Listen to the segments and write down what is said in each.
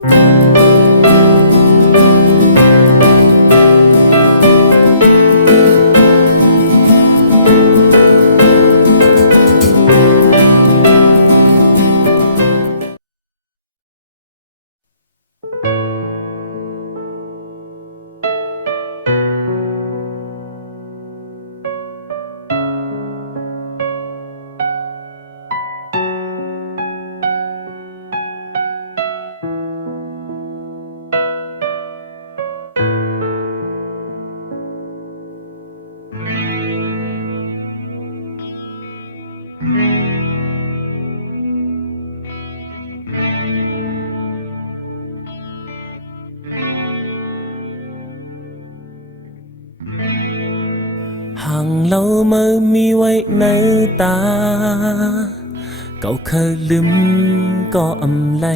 hàng lâu mơ mi quay nơi ta cậuเคยลืมก็อำไล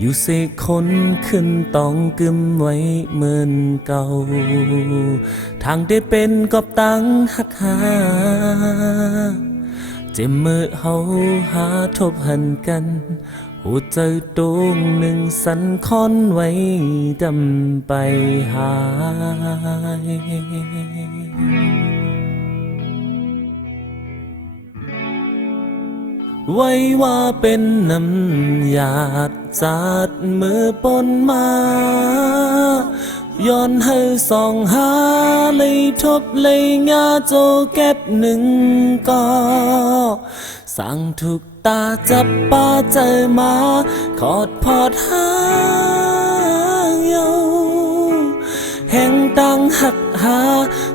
อยู่เสกคนขึ้นต้องกึมไว้เหมือนเก่าทางได้เป็นกับตั้งหักหาเจ็บมือเฮาหาทบหันกันหัวใจตรงหนึ่งสันคอนไว้ดำไปหายไว้ว่าเป็นน้ำหยาดจาดมือปนมาย้อนให้ส่องหาเลยทบเลยงาโจเก็บหนึ่งก็สั่งถูกตาจับป้าใจมาขอดพอดหาเยาแห่งตังหักหา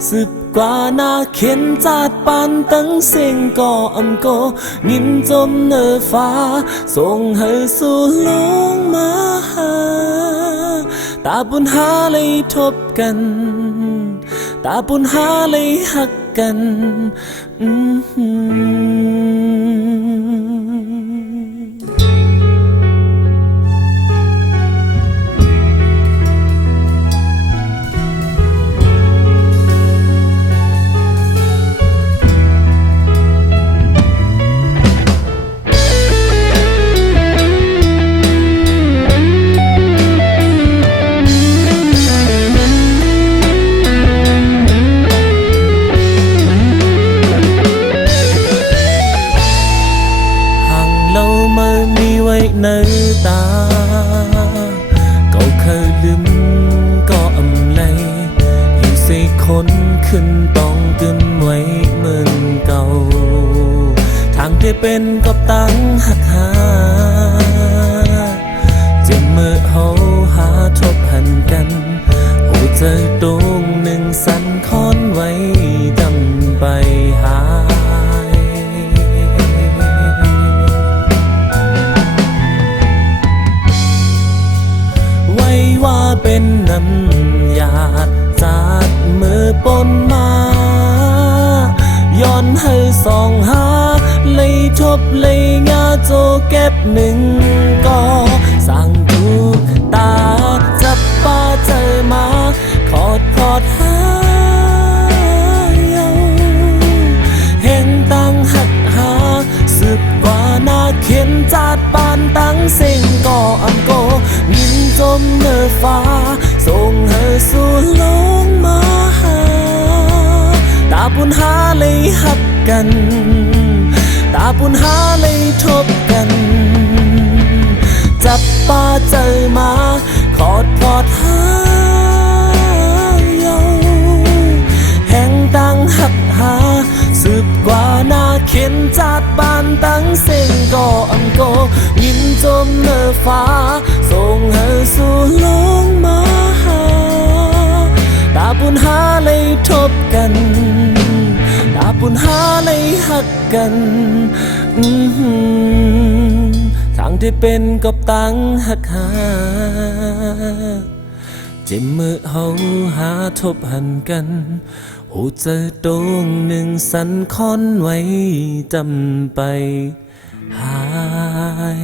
สืบกว่านาเข็นจาดปานตั้งเสียงก่ออำโกงินจมเนอฟ้าส่งให้สู่ลงมาหาตาบุญหาเลยทบกันตาบุญหาเลยหักกันในตาเก่าเคยลืมก็อำไลอยู่ใส่คนขึ้นต้องกึมไว้เหมือนเก่าทางที่เป็นกับตั้งหักหาจะเมื่อเฮาหาทบหันกันหัวใจตรงหนึ่งสันคอนไว้ดำไปหาว่าเป็นน้ำหยาดจาดมือปนมาย้อนให้ส่องหาเลยทบเลยงาโจเก็บหนึ่งก็สั่งถูกตาจับป้าใจมาขอดพอดหาเยาแห่งตั้งหักหาสืบกว่านาเข็นจาดปานตั้งเสียงก่ออำโกยินจมเนอฟ้าส่งให้สู่ลงมาหาตาบุญหาเลยหักกันตาบุญหาเลยทบกันจับป้าใจมาขอดพอดหาเยาแห่งตั้งหักหาสืบกว่านาเข็นจาดปานตั้งเสียงก่ออำโกยินจมเนอฟ้าส่งให้สู่ลงมาหาตาบุญหาเลยทบกันตาบุญหาเลยหักกันทางที่เป็นกับตั้งหักหาเจ็บมือเฮาหาทบหันกันหัวใจตรงหนึ่งสันคอนไว้จำไปหาย